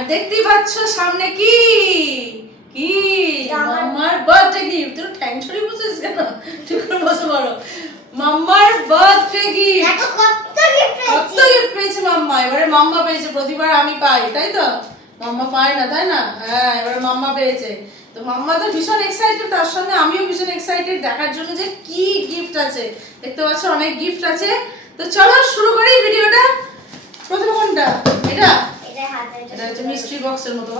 আর দেখতেই পাচ্ছ সামনে কি কি মাম্মার বার্থডে গিফট। তুই ঠ্যাং ছড়িয়ে বসেছিস কেন? ঠিক করে বসে পড়ো। মাম্মার বার্থডে গিফট। কত গিফট পেয়েছে মাম্মা। এবারে মাম্মা পেয়েছে, প্রতিবার আমি পাই, তাই তো? মাম্মা পায় না, তাই না? হ্যাঁ, এবারে মাম্মা পেয়েছে। তো মাম্মা তো ভীষণ এক্সাইটেড, তার সঙ্গে আমিও ভীষণ এক্সাইটেড দেখার জন্য যে কি গিফট আছে। দেখতে পাচ্ছ অনেক গিফট আছে। তো চলো শুরু করি ভিডিওটা। প্রথমে কোনটা? এটা এটা হচ্ছে মিস্ট্রি বক্সের মতো।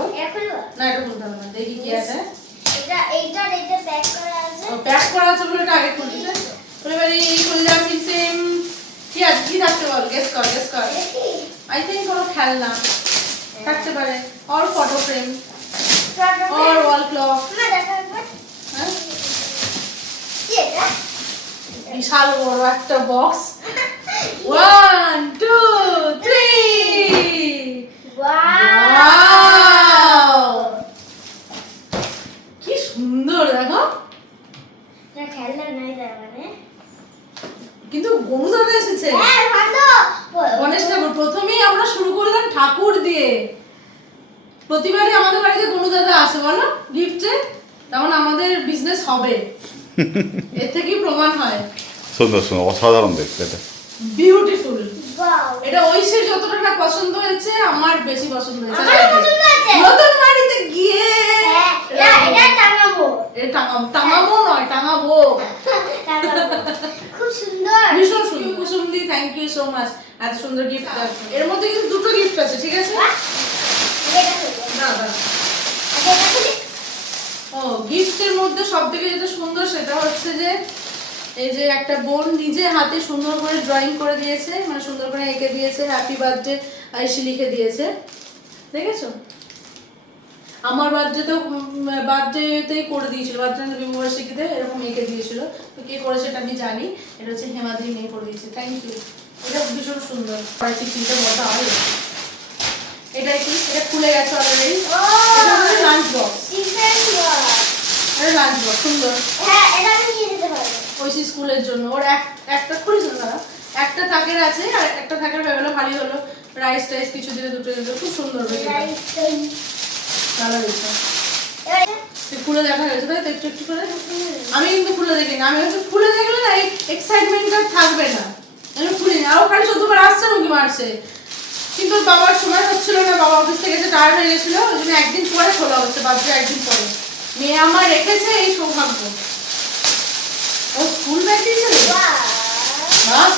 না, এটা খুলতে হবে না, দেখি কি আছে। এটা প্যাক করা আছে। প্যাক করা আছে বলে এটা আগে খুলতে চাই। এবারে এই খুলে যা সিম কি আছে, কি থাকতে বল, গেস কর গেস কর। আই থিংক কোনো খেলনা থাকতে পারে, or photo frame, or wall clock. হ্যাঁ, বিশাল বড় একটা বক্স। 1 2 3 ওয়াও, কি সুন্দর দেখো। কিন্তু গণেশ এসেছে। গণেশ ঠাকুর। প্রথমেই আমরা শুরু করলাম ঠাকুর দিয়ে। প্রতিবারই আমাদের বাড়িতে গণু দাদা আসে, বলো গিফটে, তখন আমাদের বিজনেস হবে। এর থেকেই প্রমাণ হয়। সুন্দর সুন্দর, অসাধারণ দেখতে এটা। বিউটিফুল। এটা ঐশীর যতটা না পছন্দ হয়েছে, আমার বেশি পছন্দ হয়েছে। নতুন বাড়িতে গিয়ে টাঙাবো নয়, টাঙাবো। খুব সুন্দর, ভীষণ সুন্দর। কুসুমদি, থ্যাংক ইউ সো মাচ, এত সুন্দর গিফট। এর মধ্যে কিন্তু দুটো গিফট আছে, ঠিক আছে? না না, ও গিফটের মধ্যে সবথেকে যেটা সুন্দর সেটা হচ্ছে যে এই যে একটা বোন নিজে হাতে সুন্দর করে ড্রয়িং করে দিয়েছে, মানে সুন্দর করে এঁকে দিয়েছে, হ্যাপি বার্থডে আইসি লিখে দিয়েছে, দেখেছো? আমার বার্থডেতেই করে দিয়েছিল, বার্থডে ইউনিভার্সিটিতে এরকম এঁকে দিয়েছিল। তো কে করেছে এটা আমি জানি, এটা হচ্ছে হেমাদ্রি মেয়ে করে দিয়েছে, থ্যাংক ইউ। এটা ভীষণ সুন্দর। চিঠিটা বড় আর এটা কি, এটা খুলে গেছে অলরেডি। এটা হচ্ছে লাঞ্চ বক্স। এটা লাঞ্চ বক্স সুন্দর। হ্যাঁ, এটা আমি নিয়ে যেতে পারবো ঐশী স্কুলের জন্য। ওর একটা খুলিস না, একটা থাকের আছে, আর একটা থাকের হয়ে গেলো, ভারী হলো। রাইস টাইস কিছু দিলে, দুটো দিলে খুব সুন্দর হয়েছে। ভালো হয়েছে। খুলে দেখা হয়েছে, তাই তো? একটু একটু করে আমি কিন্তু খুলে দেখি না। আমি হচ্ছে খুলে দেখলে না এই এক্সাইটমেন্টটা থাকবে না। আমি খুলিনি, আরো খালি 14 বার আসছে উঁকি মারছে, কিন্তু বাবার সময় হচ্ছিল না, বাবা অফিস থেকে এসে টায়ার্ড হয়ে গেছিল, ওই জন্য একদিন পরে খোলা হচ্ছে, বাচ্চা একদিন পরে। মেয়ে আমার রেখেছে এই সৌভাগ্য। ও স্কুল ব্যাগ দিয়েছিল। বাহ,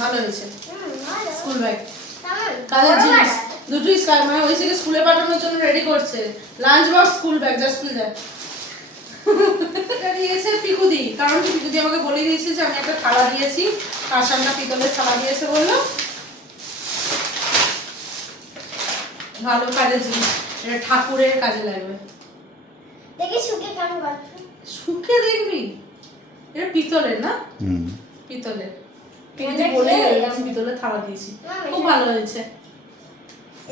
ভালো হয়েছে। স্কুল ব্যাগ কাজের জিনিস দুটোই, মানে ওই থেকে স্কুলে পাঠানোর জন্য রেডি করছে। লাঞ্চ বক্স, স্কুল ব্যাগ, যা স্কুল যায়। এটা দিয়েছে পিকুদি, কারণ কি পিকুদি আমাকে বলে দিয়েছে যে আমি একটা থালা দিয়েছি, কাঁসারটা পিতলের থালা দিয়েছে বললো। ভালো কাজের জিনিস, এটা ঠাকুরের কাজে লাগবে। দেখি শুকে কেমন করছে। শুকে দেখবি, এটা পিতলের না? পিতলের। পিকুদি বলে আমি পিতলের থালা দিয়েছি, খুব ভালো হয়েছে।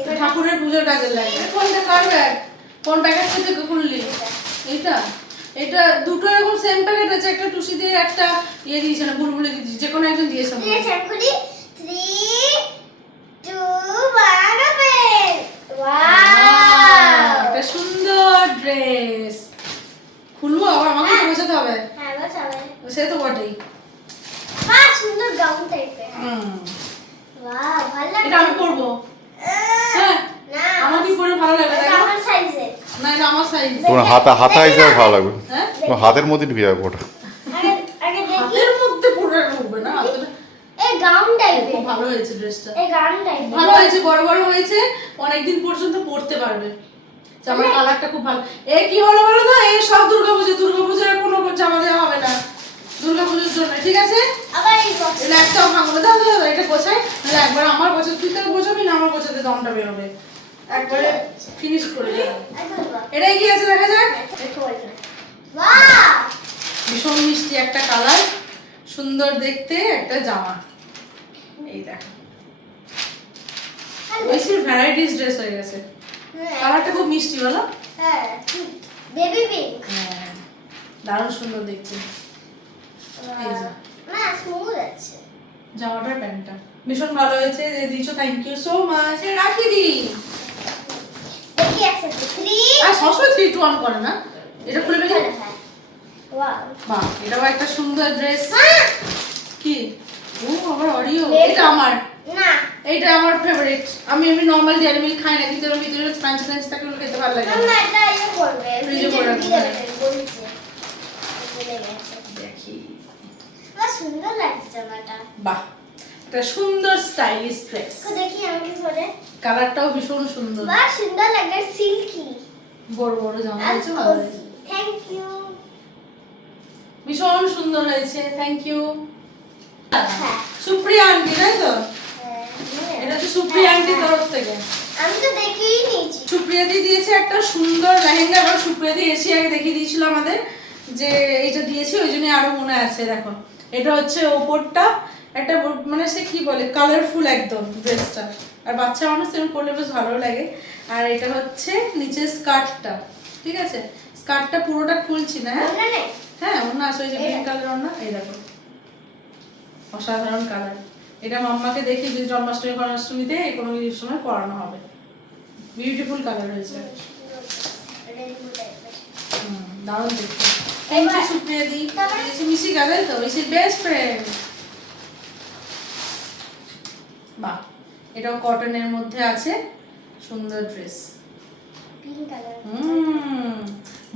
এটা ঠাকুরের পুজোর কাজে লাগবে। কোনটা কার ব্যাগ? কোন প্যাকেট থেকে খুললি? এইটা এটা দুটো এরকম সেম প্যাকেট আছে, একটা টুসি দিয়ে একটা ইয়ে দিয়েছে না, বুলবুলি দিয়েছে, যে কোনো একজন দিয়েছে। 3 2 1 ওপেন। ওয়াও, একটা সুন্দর ড্রেস। খুলবো আবার, আমাকে তো বোঝাতে হবে। হ্যাঁ বাসাবে, সে তো বটেই। সুন্দর গাউন টাইপের। ওয়াও, ভালো লাগে। এটা আমি পরবো। হ্যাঁ, না আমার কি পরে ভালো লাগে? এটা আমার সাইজে। না, এটা আমার সাইজ। তোমার হাতা হিসেবে ভালো লাগবে। হ্যাঁ, তোমার হাতের মধ্যে ঢুকে যাবে ওটা। আগে আগে দেখি। হাতের মধ্যে পরে ঢুকবে না হাতটা। এই গাউন টাইপের। খুব ভালো হয়েছে ড্রেসটা। এই গাউন টাইপের ভালো হয়েছে, বড় বড় হয়েছে, অনেকদিন পর্যন্ত পরতে পারবে। জামার কালারটা খুব ভালো। এ কি হলো বলো তো, এই সব দুর্গাপূজার কোনো জামা দেওয়া হবে না দুর্গাপূজার জন্য, ঠিক আছে? আবার এই বক্স। এটা একটাও ভাঙলো, দাও দাও দাও, এটা গোছাই, নাহলে একবার আমার গোছা, তুই তো গোছাবি না, আমার গোছাতে দমটা বেরোবে। একবারে ফিনিশ করে দে। এটাই কি আছে দেখা যাক। ওয়াও, ভীষণ মিষ্টি একটা কালার, সুন্দর দেখতে একটা জামা। এই দেখো, ঐশীর ভ্যারাইটিস ড্রেস হয়ে গেছে। কালারটা খুব মিষ্টি, বলো? হ্যাঁ, বেবি পিঙ্ক। দারুণ সুন্দর দেখতে। এই যে না স্মুথ আছে। জামাটার প্যান্টটা ভীষণ ভালো হয়েছে, যে দিয়েছো থ্যাংক ইউ সো মাচ। রাখি দি দেখি একসাথে 3 আর সবসময় 3 2 1 করে না, এটা খুলে ফেলি। হ্যাঁ ওয়াও বাহ, এটাও একটা সুন্দর ড্রেস। কি ও আবার অরিও, Red. এটা আমার, না এইটা আমার ফেভারিট। আমি নরমাল ডেয়ারি মিল্ক খাই না, কিন্তু এর ভিতরে স্পঞ্জ স্পঞ্জ থাকে, ওগুলো খেতে ভালো লাগে। মাম্মা এটা ইয়ে করবে ফ্রিজে করে রাখবে। বলছে বলে গেছে। দেখি বাহ সুন্দর লাগছে জামাটা। বাহ, একটা সুন্দর স্টাইলিশ ড্রেস, তো দেখি আমাকে ধরে। কালারটাও ভীষণ সুন্দর, বাহ সুন্দর লাগে, সিল্কি বড় বড় জামা আর আছে, ভালো হয়েছে, থ্যাংক ইউ। ভীষণ সুন্দর হয়েছে, থ্যাংক ইউ। হ্যাঁ সুপ্রিয়া আন্টি, তাই তো? হ্যাঁ, এটা তো সুপ্রিয়া আন্টির হ্যাঁ। তরফ থেকে। আমি তো দেখেই নিয়েছি। সুপ্রিয়া দি দিয়েছে একটা সুন্দর লেহেঙ্গা, এবং সুপ্রিয়া দি এসে আগে দেখিয়ে দিয়েছিল আমাদের যে এইটা দিয়েছি, ওই জন্য আরো মনে আছে। দেখো এটা হচ্ছে ওপরটা একটা মানে সে কি বলে কালারফুল একদম ড্রেসটা, আর বাচ্চা মানুষ এরকম পরলে বেশ ভালো লাগে। আর এটা হচ্ছে নিচের স্কার্টটা, ঠিক আছে? স্কার্টটা পুরোটা খুলছি না, হ্যাঁ মনে নেই? হ্যাঁ অন্য আছে, ওই যে গ্রিন কালার অন্য, এই দেখো অসাধারণ কালার। এটা মাম্মাকে দেখি যে জন্মাষ্টমী ফন্মাষ্টমীতে কোনো কিছুর সময় পরানো হবে, বিউটিফুল কালার হয়েছে। দারুণ দেখতে, থ্যাংক ইউ সুপ্রিয়া দি। মিশি গালে তো মিশির বেস্ট ফ্রেন্ড। বাহ, এটাও কটনের মধ্যে আছে, সুন্দর ড্রেস। Pink colour.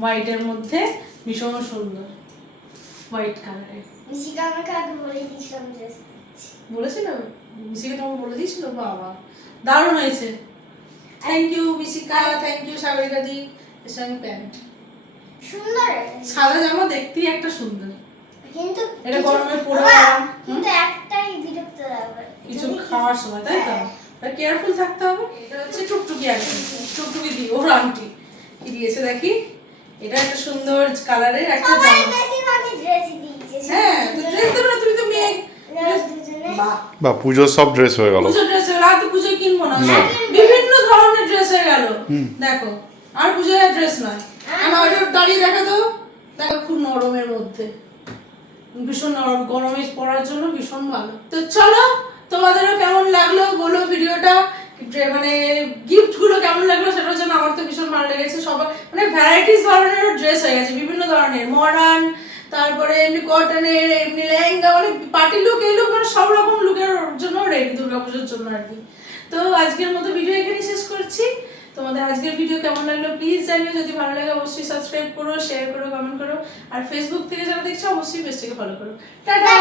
হোয়াইটের মধ্যে ভীষণ সুন্দর, হোয়াইট কালারের। মিশিকা আমাকে আগে বলে দিয়েছিলাম ড্রেস। বলেছিল মিশিকে, তোমাকে বলে দিয়েছিল? বাবা দারুণ হয়েছে, thank you Mishika, thank you Sagarika দি। এর সঙ্গে প্যান্ট, সুন্দর সাদা জামা দেখতেই একটা সুন্দর, কিন্তু এটা গরমে পরে বাবা, আরাম। কিন্তু একটাই বিরক্ত লাগবে কিছু খাওয়ার সময়, তাই তো? কেয়ারফুল থাকতে হবে। এটা হচ্ছে টুকটুকি আন্টি, টুকটুকি দি ওর আন্টি কি দিয়েছে দেখি। এটা একটা সুন্দর কালারের একটা সবাই জামা। বেশিরভাগই ড্রেসই দিয়েছে। হ্যাঁ, তো ড্রেস দেবে না, তুমি তো মেয়ে। দুজনে বাহ, বা পুজোর সব ড্রেস হয়ে গেল। পুজো ড্রেস হয়ে গেল, আর তো পুজোয় কিনবো না, না। বিভিন্ন ধরনের ড্রেস হয়ে গেল। দেখো আর পুজোয় ড্রেস নয়, আমার ওইটা দাঁড়িয়ে দেখা তো, দেখো খুব নরমের মধ্যে, ভীষণ নরম, গরমে পরার জন্য ভীষণ ভালো। তো চলো, তোমাদেরও কেমন লাগলো বলো ভিডিওটা, মানে গিফট গুলো কেমন লাগলো সেটার জন্য। আমার তো ভীষণ ভালো লেগেছে, সবার মানে ভ্যারাইটিস ধরনের ড্রেস হয়ে গেছে, বিভিন্ন ধরনের মডার্ন, তারপরে এমনি কটনের, এমনি লেহেঙ্গা, মানে পার্টি লুক, এই লুক, মানে সব রকম লুকের জন্য রেডি দুর্গাপুজোর জন্য আর কি। তো আজকের মতো ভিডিও এখানে শেষ করছি। তোমাদের আজকের ভিডিও কেমন লাগলো প্লিজ জানিও, যদি ভালো লাগে অবশ্যই সাবস্ক্রাইব করো, শেয়ার করো, কমেন্ট করো, আর ফেসবুক থেকে যারা দেখছো অবশ্যই পেজটাকে ফলো করো। টাটা।